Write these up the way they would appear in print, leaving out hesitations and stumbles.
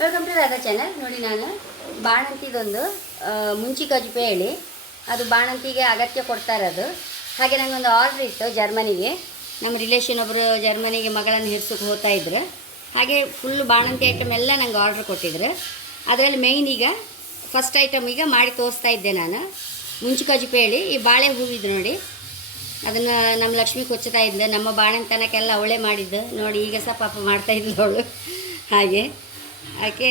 Welcome to Radha channel. ನೋಡಿ, ನಾನು ಬಾಣಂತಿದೊಂದು ಮುಂಚಿಕಜ್ಜು ಹೇಳಿ ಅದು ಬಾಣಂತಿಗೆ ಅಗತ್ಯ ಕೊಡ್ತಾ ಇರೋದು. ಹಾಗೆ ನನಗೊಂದು ಆರ್ಡ್ರ್ ಇತ್ತು ಜರ್ಮನಿಗೆ. ನಮ್ಮ ರಿಲೇಷನ್ ಒಬ್ಬರು ಜರ್ಮನಿಗೆ ಮಗಳನ್ನು ಹಿಡ್ಸೋಕೆ ಹೋಗ್ತಾ ಇದ್ರು. ಹಾಗೆ ಫುಲ್ ಬಾಣಂತಿ ಐಟಮ್ ಎಲ್ಲ ನಂಗೆ ಆರ್ಡ್ರ್ ಕೊಟ್ಟಿದ್ರು. ಅದರಲ್ಲಿ ಮೇಯ್ನ್ ಈಗ ಫಸ್ಟ್ ಐಟಮ್ ಈಗ ಮಾಡಿ ತೋರಿಸ್ತಾ ಇದ್ದೆ ನಾನು. ಮುಂಚಿಕಜ್ಜು ಹೇಳಿ ಈ ಬಾಳೆ ಹೂವಿದ್ದು ನೋಡಿ, ಅದನ್ನು ನಮ್ಮ ಲಕ್ಷ್ಮಿ ಕೊಚ್ಚುತ್ತಾ ಇದ್ದೆ. ನಮ್ಮ ಬಾಣಂತನಕ್ಕೆಲ್ಲ ಅವಳೇ ಮಾಡಿದ್ದು ನೋಡಿ. ಈಗ ಸಹ ಪಾಪ ಮಾಡ್ತಾಯಿದ್ಲು ಅವಳು. ಹಾಗೆ ಆಕೆ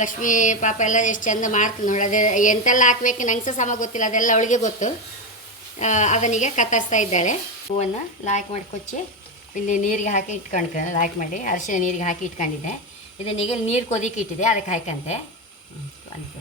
ಲಕ್ಷ್ಮೀ ಪಾಪ ಎಲ್ಲ ಎಷ್ಟು ಚಂದ ಮಾಡ್ತೀನಿ ನೋಡಿ. ಅದೇ ಎಂತೆಲ್ಲ ಹಾಕ್ಬೇಕು ನಂಗೆ ಸಹ ಸಮ ಗೊತ್ತಿಲ್ಲ, ಅದೆಲ್ಲ ಅವಳಿಗೆ ಗೊತ್ತು. ಅದನ್ನೀಗ ಕತ್ತರಿಸ್ತಾ ಇದ್ದಾಳೆ. ಹೂವನ್ನು ಲಾಯ್ಕ್ ಮಾಡಿ ಕೊಚ್ಚಿ ಇಲ್ಲಿ ನೀರಿಗೆ ಹಾಕಿ ಇಟ್ಕೊಂಡು ಲಾಯ್ಕ್ ಮಾಡಿ ಅರಿಶಿನ ನೀರಿಗೆ ಹಾಕಿ ಇಟ್ಕೊಂಡಿದ್ದೆ. ಇದನ್ನೀಗ ನೀರು ಕೊದಿಕ್ಕೆ ಇಟ್ಟಿದೆ, ಅದಕ್ಕೆ ಹಾಕಂತೆ. ಅಂತ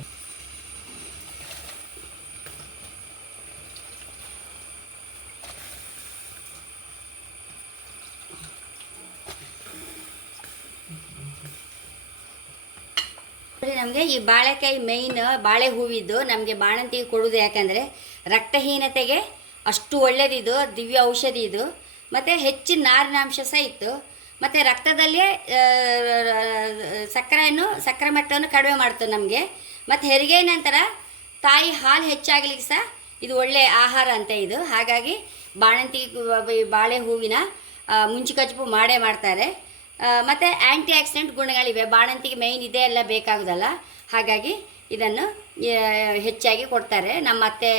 ನಮಗೆ ಈ ಬಾಳೆಕಾಯಿ ಮೇಯ್ನ್ ಬಾಳೆ ಹೂವಿದ್ದು ನಮಗೆ ಬಾಣಂತಿಗೆ ಕೊಡೋದು. ಯಾಕಂದರೆ ರಕ್ತಹೀನತೆಗೆ ಅಷ್ಟು ಒಳ್ಳೆಯದಿದು, ದಿವ್ಯ ಔಷಧಿ ಇದು. ಮತ್ತು ಹೆಚ್ಚಿನ ನಾರಿನಾಂಶ ಸಹ ಇತ್ತು. ಮತ್ತು ರಕ್ತದಲ್ಲೇ ಸಕ್ಕರೆ ಮಟ್ಟವನ್ನು ಕಡಿಮೆ ಮಾಡ್ತದೆ ನಮಗೆ. ಮತ್ತು ಹೆರಿಗೆ ನಂತರ ತಾಯಿ ಹಾಲು ಹೆಚ್ಚಾಗಲಿಕ್ಕೆ ಸಹ ಇದು ಒಳ್ಳೆಯ ಆಹಾರ ಅಂತ ಇದು. ಹಾಗಾಗಿ ಬಾಣಂತಿಗೆ ಬಾಳೆ ಹೂವಿನ ಮುಂಚಿಕಜ್ಜು ಮಾಡೇ ಮಾಡ್ತಾರೆ. ಮತ್ತು ಆ್ಯಂಟಿ ಆಕ್ಸಿಡೆಂಟ್ ಗುಣಗಳಿವೆ. ಬಾಣಂತಿಗೆ ಮೇಯ್ನ್ ಇದೇ ಎಲ್ಲ ಬೇಕಾಗೋದಲ್ಲ. ಹಾಗಾಗಿ ಇದನ್ನು ಹೆಚ್ಚಾಗಿ ಕೊಡ್ತಾರೆ. ನಮ್ಮ ಅತ್ತೆ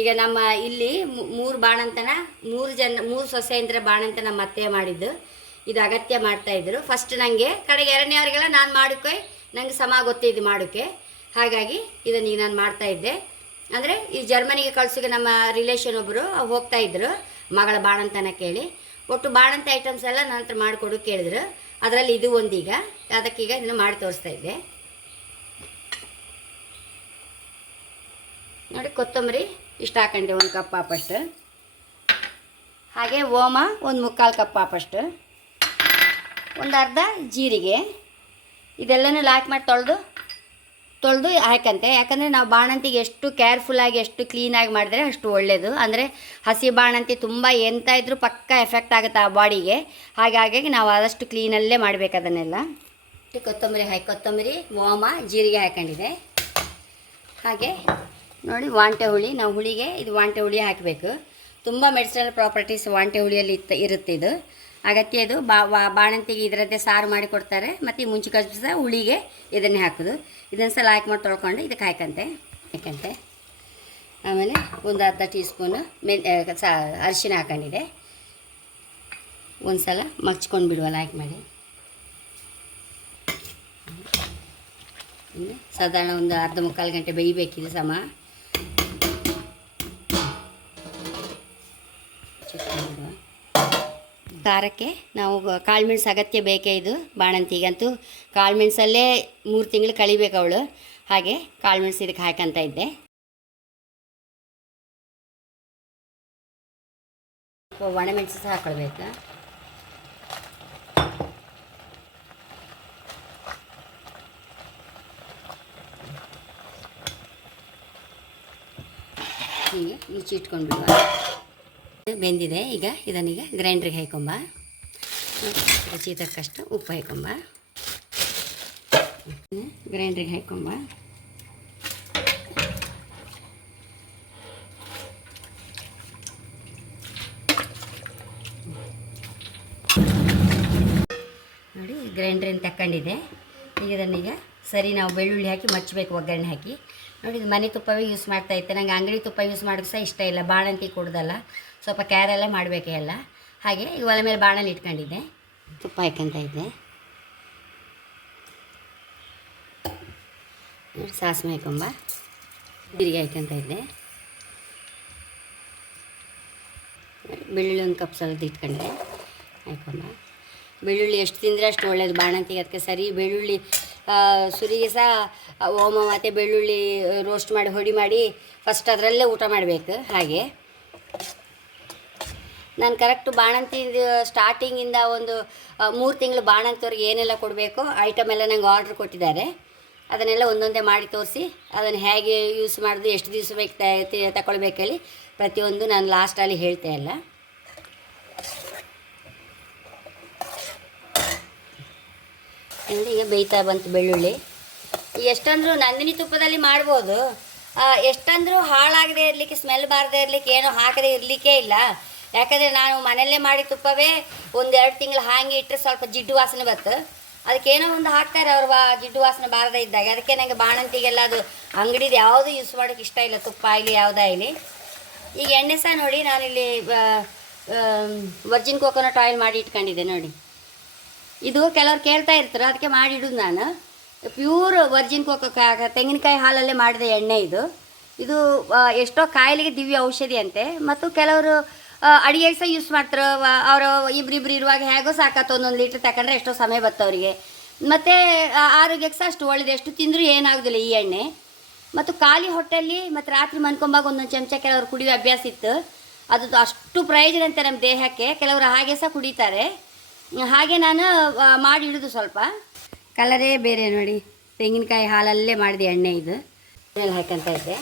ಈಗ ನಮ್ಮ ಇಲ್ಲಿ 3 ಬಾಣಂತನ 3 ಸೊಸೆಯಂದ್ರ ಬಾಣಂತ ನಮ್ಮ ಅತ್ತೆ ಮಾಡಿದ್ದು. ಇದು ಅಗತ್ಯ ಮಾಡ್ತಾಯಿದ್ರು. ಫಸ್ಟ್ ನನಗೆ ಕಡೆಗೆ ಎರಡನೇವರಿಗೆಲ್ಲ ನಾನು ಮಾಡೋಕ್ಕೆ ನನಗೆ ಸಮ ಗೊತ್ತಿದ್ದು ಮಾಡೋಕ್ಕೆ. ಹಾಗಾಗಿ ಇದನ್ನೀಗ ನಾನು ಮಾಡ್ತಾಯಿದ್ದೆ. ಅಂದರೆ ಈ ಜರ್ಮನಿಗೆ ಕಳ್ಸಿಗೆ ನಮ್ಮ ರಿಲೇಷನ್ ಒಬ್ಬರು ಹೋಗ್ತಾಯಿದ್ರು ಮಗಳ ಬಾಣಂತನ ಕೇಳಿ. ಒಟ್ಟು ಬಾಣಂತ ಐಟಮ್ಸ್ ಎಲ್ಲ ನನ್ನ ಹತ್ರ ಮಾಡಿಕೊಡು ಕೇಳಿದ್ರು. ಅದರಲ್ಲಿ ಇದು ಒಂದೀಗ ಅದಕ್ಕೀಗ ಇದನ್ನು ಮಾಡಿ ತೋರಿಸ್ತಾ ಇದ್ದೆ ನೋಡಿ. ಕೊತ್ತಂಬರಿ ಇಷ್ಟು ಹಾಕೊಂಡೆ, 1 ಕಪ್ ಹಾಪಷ್ಟು. ಹಾಗೆ ಓಮ 1/4 ಕಪ್ ಹಾಪಷ್ಟು. ಒಂದು ಅರ್ಧ ಜೀರಿಗೆ. ಇದೆಲ್ಲನೂ ಲಾಕ್ ಮಾಡಿ ತೊಳೆದು ಹಾಕಂತೆ. ಯಾಕಂದರೆ ನಾವು ಬಾಣಂತಿಗೆ ಎಷ್ಟು ಕೇರ್ಫುಲ್ಲಾಗಿ ಎಷ್ಟು ಕ್ಲೀನಾಗಿ ಮಾಡಿದ್ರೆ ಅಷ್ಟು ಒಳ್ಳೆಯದು. ಅಂದರೆ ಹಸಿ ಬಾಣಂತಿ ತುಂಬ ಎಂತ ಇದ್ರೂ ಪಕ್ಕ ಎಫೆಕ್ಟ್ ಆಗುತ್ತೆ ಆ ಬಾಡಿಗೆ. ಹಾಗಾಗಿ ನಾವು ಆದಷ್ಟು ಕ್ಲೀನಲ್ಲೇ ಮಾಡಬೇಕು ಅದನ್ನೆಲ್ಲ. ಕೊತ್ತಂಬರಿ ಓಮ ಜೀರಿಗೆ ಹಾಕೊಂಡಿದೆ. ಹಾಗೆ ನೋಡಿ ವಾಂಟೆ ಹುಳಿ. ನಾವು ಹುಳಿಗೆ ಇದು ವಾಂಟೆ ಹುಳಿ ಹಾಕಬೇಕು. ತುಂಬ ಮೆಡಿಸಿನಲ್ ಪ್ರಾಪರ್ಟೀಸ್ ವಾಂಟೆ ಹುಳಿಯಲ್ಲಿ ಇರುತ್ತೆ. ಇದು ಅಗತ್ಯ. ಇದು ಬಾಣಂತಿಗೆ ಇದರದ್ದೇ ಸಾರು ಮಾಡಿ ಕೊಡ್ತಾರೆ. ಮತ್ತು ಈ ಮುಂಚಿಕಜ್ಜು ಸಹ ಹುಳಿಗೆ ಇದನ್ನೇ ಹಾಕೋದು. ಇದನ್ನು ಸಹ ಲಾಯ್ಕ್ ಮಾಡಿ ತೊಳ್ಕೊಂಡು ಇದಕ್ಕೆ ಹಾಕಂತೆ. ಆಮೇಲೆ ಒಂದು ಅರ್ಧ ಟೀ ಸ್ಪೂನು ಅರಿಶಿನ ಹಾಕೊಂಡಿದೆ. ಒಂದು ಸಲ ಮಗ್ಚ್ಕೊಂಡು ಬಿಡುವ ಲಾಯ್ಕ್ ಮಾಡಿ. ಸಾಧಾರಣ ಒಂದು ಅರ್ಧ ಮುಕ್ಕಾಲು ಗಂಟೆ ಬೇಯಬೇಕಿದೆ ಸಮ. ಖಾರಕ್ಕೆ ನಾವು ಕಾಳುಮೆಣಸು ಅಗತ್ಯ ಬೇಕೇ. ಇದು ಬಾಣಂತಿಗಂತೂ ಕಾಳುಮೆಣಸಲ್ಲೇ 3 ತಿಂಗಳು ಕಳಿಬೇಕು ಅವಳು. ಹಾಗೆ ಕಾಳುಮೆಣಸು ಇದಕ್ಕೆ ಹಾಕಂತ ಇದ್ದೆ. ಒಣಮೆಣಸು ಸಹ ಹಾಕೊಳ್ಬೇಕು. ಹೀಗೆ ಮುಚ್ಚಿಟ್ಕೊಂಡು ಬೆಂದಿದೆ. ಈಗ ಇದನ್ನೀಗ ಗ್ರೈಂಡ್ರಿಗೆ ಹಾಕೊಂಬ. ರುಚಿ ತಕ್ಕಷ್ಟು ಉಪ್ಪು ಹಾಕೊಂಬ. ಗ್ರೈಂಡ್ರಿಗೆ ಹಾಕೊಂಬ. ನೋಡಿ ಗ್ರೈಂಡ್ರಿಂದ ತಕ್ಕೊಂಡಿದೆ. ಈಗ ಇದನ್ನೀಗ ಸರಿ ನಾವು ಬೆಳ್ಳುಳ್ಳಿ ಹಾಕಿ ಮಚ್ಚಬೇಕು, ಒಗ್ಗರಣೆ ಹಾಕಿ. ನೋಡಿ ಇದು ಮನೆ ತುಪ್ಪವೇ ಯೂಸ್ ಮಾಡ್ತಾಯಿದ್ದೆ. ನನಗೆ ಅಂಗಡಿ ತುಪ್ಪ ಯೂಸ್ ಮಾಡೋಕ್ಕೆ ಸಹ ಇಷ್ಟ ಇಲ್ಲ. ಬಾಣಂತಿ ಕೊಡೋದಲ್ಲ, ಸ್ವಲ್ಪ ಕ್ಯಾರೆಲ್ಲ ಮಾಡಬೇಕು ಎಲ್ಲ. ಹಾಗೆ ಈಗ ಒಲೆ ಮೇಲೆ ಬಾಣಲ್ಲಿ ಇಟ್ಕೊಂಡಿದ್ದೆ, ತುಪ್ಪ ಹಾಕ್ಕೊಂತ ಇದ್ದೆ. ಸಾಸಿವೆ ಹಾಕೊಂಬ. ಜೀರಿಗೆ ಹಾಕ್ಕೊಂತ ಇದ್ದೆ. ಬೆಳ್ಳುಳ್ಳಿ 1 ಕಪ್ ಸಲದ್ದು ಇಟ್ಕೊಂಡೆ ಹಾಕೊಂಬ. ಬೆಳ್ಳುಳ್ಳಿ ಎಷ್ಟು ತಿಂದರೆ ಅಷ್ಟು ಒಳ್ಳೆಯದು ಬಾಣಂತಿಗೆ. ಅದಕ್ಕೆ ಸರಿ ಬೆಳ್ಳುಳ್ಳಿ ಸುರಿಗೆ ಸಹ ಓಮ ಮತ್ತು ಬೆಳ್ಳುಳ್ಳಿ ರೋಸ್ಟ್ ಮಾಡಿ ಹೊಡಿ ಮಾಡಿ ಫಸ್ಟ್ ಅದರಲ್ಲೇ ಊಟ ಮಾಡಬೇಕು. ಹಾಗೆ ನಾನು ಕರೆಕ್ಟು ಬಾಣಂತಿ ಸ್ಟಾರ್ಟಿಂಗಿಂದ ಒಂದು 3 ತಿಂಗಳು ಬಾಣಂತಿಯವ್ರಿಗೆ ಏನೆಲ್ಲ ಕೊಡಬೇಕು ಐಟಮ್ ಎಲ್ಲ ನಂಗೆ ಆರ್ಡ್ರ್ ಕೊಟ್ಟಿದ್ದಾರೆ. ಅದನ್ನೆಲ್ಲ ಒಂದೊಂದೇ ಮಾಡಿ ತೋರಿಸಿ ಅದನ್ನು ಹೇಗೆ ಯೂಸ್ ಮಾಡೋದು, ಎಷ್ಟು ದಿವಸ ಬೇಕು ತಗೊಳ್ಬೇಕೇಳಿ ಪ್ರತಿಯೊಂದು ನಾನು ಲಾಸ್ಟಲ್ಲಿ ಹೇಳ್ತೆ ಎಲ್ಲ. ನೋಡಿ ಈಗ ಬೇಯ್ತಾ ಬಂತು ಬೆಳ್ಳುಳ್ಳಿ. ಎಷ್ಟಂದ್ರೂ ನಂದಿನಿ ತುಪ್ಪದಲ್ಲಿ ಮಾಡ್ಬೋದು, ಎಷ್ಟಂದ್ರೂ ಹಾಳಾಗದೆ ಇರಲಿಕ್ಕೆ, ಸ್ಮೆಲ್ ಬಾರದೇ ಇರಲಿಕ್ಕೆ, ಏನೋ ಹಾಕದೇ ಇರಲಿಕ್ಕೆ ಇಲ್ಲ. ಯಾಕಂದರೆ ನಾನು ಮನೆಯಲ್ಲೇ ಮಾಡಿ ತುಪ್ಪವೇ 1-2 ತಿಂಗಳು ಹಾಗೆ ಇಟ್ಟರೆ ಸ್ವಲ್ಪ ಜಿಡ್ಡು ವಾಸನೆ ಬತ್ತು. ಅದಕ್ಕೇನೋ ಒಂದು ಹಾಕ್ತಾರೆ ಅವ್ರು ಜಿಡ್ಡು ವಾಸನೆ ಬಾರದೇ ಇದ್ದಾಗ. ಅದಕ್ಕೆ ನನಗೆ ಬಾಣಂತಿಗೆಲ್ಲ ಅದು ಅಂಗಡಿದು ಯಾವುದೂ ಯೂಸ್ ಮಾಡೋಕ್ಕೆ ಇಷ್ಟ ಇಲ್ಲ, ತುಪ್ಪ ಆಗಲಿ ಯಾವುದಾಗಲಿ. ಈಗ ಎಣ್ಣೆ ಸಹ ನೋಡಿ ನಾನಿಲ್ಲಿ ವರ್ಜಿನ್ ಕೋಕೋನಟ್ ಆಯಿಲ್ ಮಾಡಿ ಇಟ್ಕೊಂಡಿದ್ದೆ ನೋಡಿ. ಇದು ಕೆಲವ್ರು ಕೇಳ್ತಾ ಇರ್ತಾರೆ, ಅದಕ್ಕೆ ಮಾಡಿಡೋದು ನಾನು. ಪ್ಯೂರ್ ವರ್ಜಿನ್ ಕೋಕೋ ತೆಂಗಿನಕಾಯಿ ಹಾಲಲ್ಲೇ ಮಾಡಿದ ಎಣ್ಣೆ ಇದು. ಇದು ಎಷ್ಟೋ ಕಾಯಿಲೆಗೆ ದಿವ್ಯ ಔಷಧಿ ಅಂತೆ. ಮತ್ತು ಕೆಲವರು ಅಡುಗೆಗೆ ಸಹ ಯೂಸ್ ಮಾಡ್ತಾರೆ. ಅವರು ಇಬ್ಬರಿಬ್ರು ಇರುವಾಗ ಹೇಗೋ ಸಾಕತ್ತು 1 ಲೀಟ್ರ್ ತಗೊಂಡ್ರೆ ಎಷ್ಟೋ ಸಮಯ ಬರ್ತವ್ರಿಗೆ. ಮತ್ತು ಆರೋಗ್ಯಕ್ಕೆ ಸಹ ಅಷ್ಟು ಒಳ್ಳೆಯದು, ಎಷ್ಟು ತಿಂದರೂ ಏನಾಗೋದಿಲ್ಲ ಈ ಎಣ್ಣೆ. ಮತ್ತು ಖಾಲಿ ಹೊಟ್ಟೆಯಲ್ಲಿ ಮತ್ತು ರಾತ್ರಿ ಮನ್ಕೊಂಬಾಗ 1 ಚಮಚ ಕೆಲವರು ಕುಡಿಯೋ ಅಭ್ಯಾಸ ಇತ್ತು. ಅದು ಅಷ್ಟು ಪ್ರಯೋಜನ ಅಂತೆ ನಮ್ಮ ದೇಹಕ್ಕೆ. ಕೆಲವರು ಹಾಗೆ ಸಹ ಕುಡಿತಾರೆ. ಹಾಗೆ ನಾನು ಮಾಡಿ ಇಡೋದು. ಸ್ವಲ್ಪ ಕಲರೇ ಬೇರೆ ನೋಡಿ, ತೆಂಗಿನಕಾಯಿ ಹಾಲಲ್ಲೇ ಮಾಡಿದ ಎಣ್ಣೆ ಇದು. ಮೇಲೆ ಹಾಕಂತ ಇದ್ದೆ.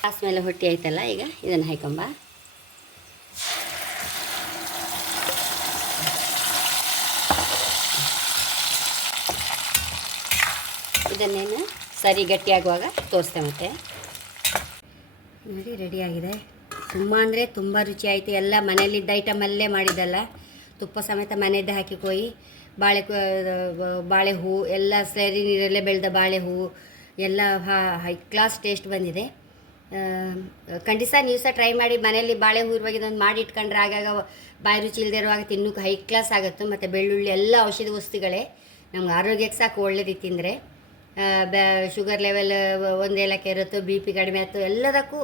ಗ್ಯಾಸ್ ಮೇಲೆ ಹೊಟ್ಟೆ ಆಯ್ತಲ್ಲ, ಈಗ ಇದನ್ನು ಹಾಕೊಂಬ. ಇದನ್ನೇನು ಸರಿ ಗಟ್ಟಿಯಾಗುವಾಗ ತೋರಿಸ್ತೆ ಮತ್ತೆ. ನೋಡಿ ರೆಡಿಯಾಗಿದೆ. ತುಂಬ ಅಂದರೆ ತುಂಬ ರುಚಿ ಆಯಿತು. ಎಲ್ಲ ಮನೆಯಲ್ಲಿದ್ದ ಐಟಮಲ್ಲೇ ಮಾಡಿದ್ದಲ್ಲ, ತುಪ್ಪ ಸಮೇತ ಮನೆಯದ್ದೇ ಹಾಕಿಕೊಯ್. ಬಾಳೆ ಹೂವು ಎಲ್ಲ ಸೇರಿ ನೀರಲ್ಲೇ ಬೆಳೆದ ಬಾಳೆ ಹೂವು ಎಲ್ಲ ಹೈ ಕ್ಲಾಸ್ ಟೇಸ್ಟ್ ಬಂದಿದೆ. ಖಂಡಿತ ನೀವು ಸಹ ಟ್ರೈ ಮಾಡಿ. ಮನೆಯಲ್ಲಿ ಬಾಳೆ ಹೂ ಇರುವಾಗ ಇದೊಂದು ಮಾಡಿ ಇಟ್ಕೊಂಡ್ರೆ ಆಗಾಗ ಬಾಯಿ ರುಚಿ ಇಲ್ಲದೆ ಇರುವಾಗ ತಿನ್ನೋಕೆ ಹೈ ಕ್ಲಾಸ್ ಆಗುತ್ತೆ. ಮತ್ತು ಬೆಳ್ಳುಳ್ಳಿ ಎಲ್ಲ ಔಷಧಿ ವಸ್ತುಗಳೇ, ನಮ್ಗೆ ಆರೋಗ್ಯಕ್ಕೆ ಸಾಕು ಒಳ್ಳೇದು ತಿಂದರೆ. ಶುಗರ್ ಲೆವೆಲ್ ಒಂದೇಲಕ್ಕೆ ಇರುತ್ತೋ, ಬಿ ಪಿ ಕಡಿಮೆ ಆಯ್ತು, ಎಲ್ಲದಕ್ಕೂ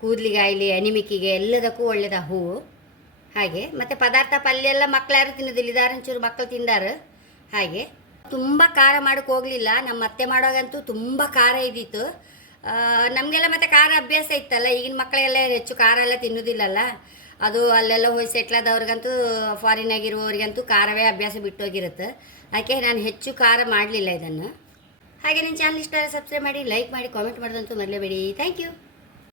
ಕೂದಲಿಗೆ ಆಗಲಿ ಅನಿಮಿಕ್ಕಿಗೆ ಎಲ್ಲದಕ್ಕೂ ಒಳ್ಳೆಯದ ಹೂವು. ಹಾಗೆ ಮತ್ತು ಪದಾರ್ಥ ಪಲ್ಯ ಎಲ್ಲ ಮಕ್ಳು ಯಾರು ತಿನ್ನೋದಿಲ್ಲ, ಇದಾರಂಚೂರು ಮಕ್ಕಳು ತಿಂದಾರು. ಹಾಗೆ ತುಂಬ ಖಾರ ಮಾಡೋಕ್ಕೆ ಹೋಗಲಿಲ್ಲ. ನಮ್ಮ ಅತ್ತೆ ಮಾಡೋಗಂತೂ ತುಂಬ ಖಾರ ಇದ್ದಿತ್ತು. ನಮಗೆಲ್ಲ ಮತ್ತು ಖಾರ ಅಭ್ಯಾಸ ಇತ್ತಲ್ಲ, ಈಗಿನ ಮಕ್ಕಳೆಲ್ಲ ಹೆಚ್ಚು ಖಾರ ಎಲ್ಲ ತಿನ್ನೋದಿಲ್ಲಲ್ಲ. ಅದು ಅಲ್ಲೆಲ್ಲ ಹೋಗಿ ಸೆಟ್ಲಾದವ್ರಿಗಂತೂ, ಫಾರಿನಾಗಿರುವವ್ರಿಗಂತೂ ಖಾರವೇ ಅಭ್ಯಾಸ ಬಿಟ್ಟೋಗಿರುತ್ತೆ. ಯಾಕೆ ನಾನು ಹೆಚ್ಚು ಖಾರ ಮಾಡಲಿಲ್ಲ ಇದನ್ನು. ಹಾಗೆ ನನ್ನ ಚಾನಲ್ ಇಷ್ಟ ಸಬ್ಸ್ಕ್ರೈಬ್ ಮಾಡಿ, ಲೈಕ್ ಮಾಡಿ, ಕಾಮೆಂಟ್ ಮಾಡೋದಂತೂ ಮರಲೇಬೇಡಿ. Thank you.